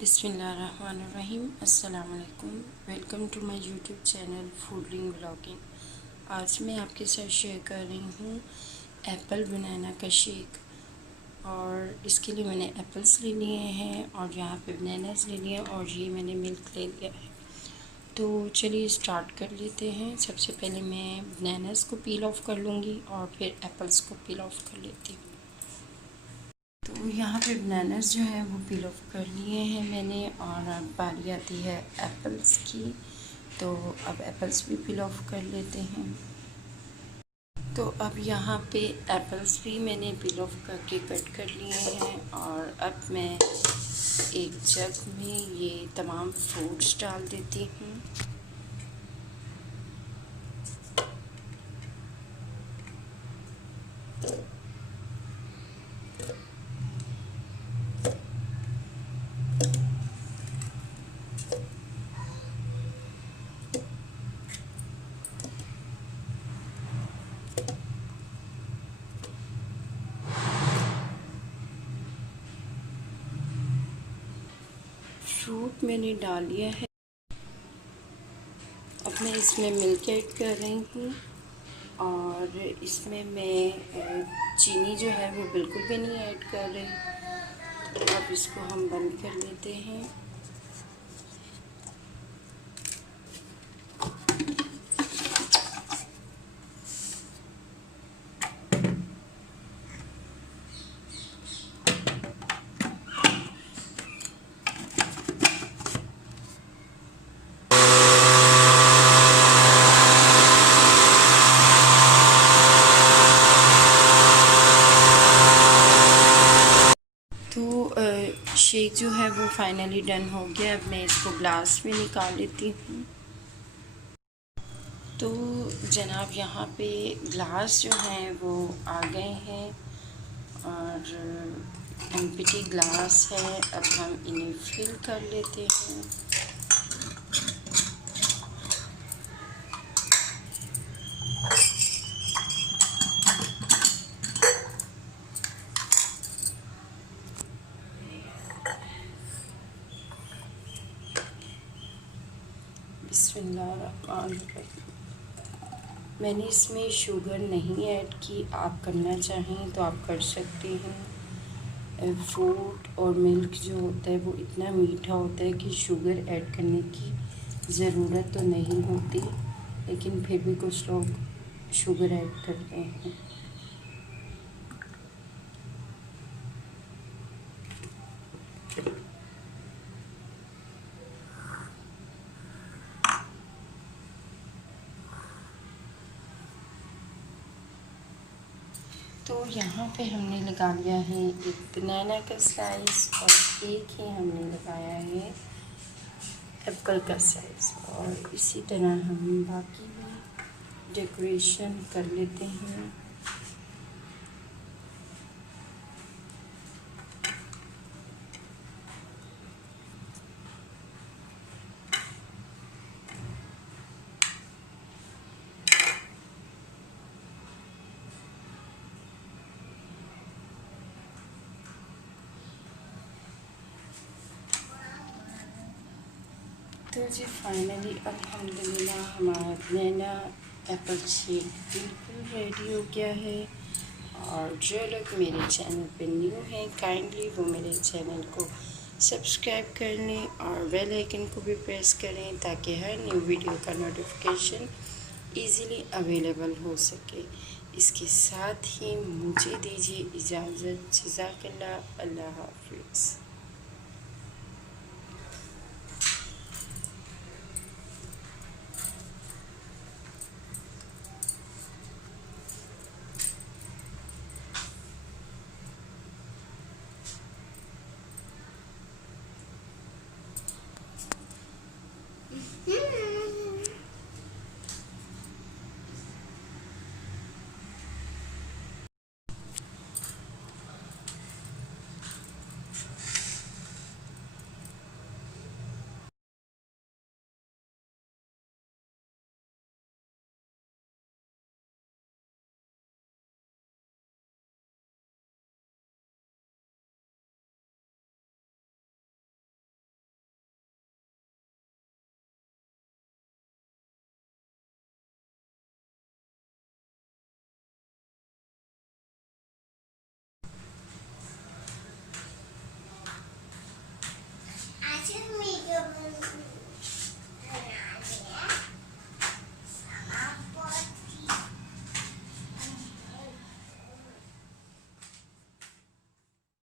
बिस्मिल्लाहिर्रहमानिर्रहीम। अस्सलाम वालेकुम। Welcome to my YouTube channel foodling vlogging. आज मैं आपके साथ शेयर कर रही हूँ एप्पल बनाना का शेक। और इसके लिए मैंने एप्पल्स ले लिए हैं और यहाँ पे बनानास ले लिए और ये मैंने मिल्क ले लिया है। तो चलिए स्टार्ट कर लेते हैं। सबसे पहले मैं बनानास को पील ऑफ़ कर लूँगी और फिर एप्पल्स को पील ऑफ़ कर लेती हूँ। तो यहाँ पे बनानास जो है वो पील ऑफ कर लिए हैं मैंने और अब बारी आती है एप्पल्स की। तो अब एप्पल्स भी पील ऑफ कर लेते हैं। तो अब यहाँ पे एप्पल्स भी मैंने पील ऑफ करके कट कर लिए हैं और अब मैं एक जग में ये तमाम फ्रूट्स डाल देती हूँ। फ्रूट मैंने डाल लिया है। अब मैं इसमें मिल्क ऐड कर रही हूँ और इसमें मैं चीनी जो है वो बिल्कुल भी नहीं ऐड कर रही। तो अब इसको हम बंद कर लेते हैं। शेक जो है वो फाइनली डन हो गया। अब मैं इसको ग्लास में निकाल लेती हूँ। तो जनाब यहाँ पे ग्लास जो हैं वो आ गए हैं और एम्प्टी ग्लास है। अब हम इन्हें फिल कर लेते हैं। बिस्मिल्लाहिर्रहमानिर्रहीम। मैंने इसमें शुगर नहीं ऐड की। आप करना चाहें तो आप कर सकते हैं। फ्रूट और मिल्क जो होता है वो इतना मीठा होता है कि शुगर ऐड करने की ज़रूरत तो नहीं होती, लेकिन फिर भी कुछ लोग शुगर ऐड करते हैं। तो यहाँ पे हमने लगा लिया है एक बनाना का स्लाइस और एक ही हमने लगाया है एप्पल का स्लाइस। और इसी तरह हम बाकी भी डेकोरेशन कर लेते हैं। तो जी फाइनली अल्हम्दुलिल्लाह हमारा बनाना एप्पल शेक बिल्कुल रेडी हो गया है। और जो लोग मेरे चैनल पे न्यू हैं काइंडली वो मेरे चैनल को सब्सक्राइब कर लें और बेल आइकन को भी प्रेस करें ताकि हर न्यू वीडियो का नोटिफिकेशन इजीली अवेलेबल हो सके। इसके साथ ही मुझे दीजिए इजाज़त। जज़ाकल्लाह। अल्लाह हाफ़िज़।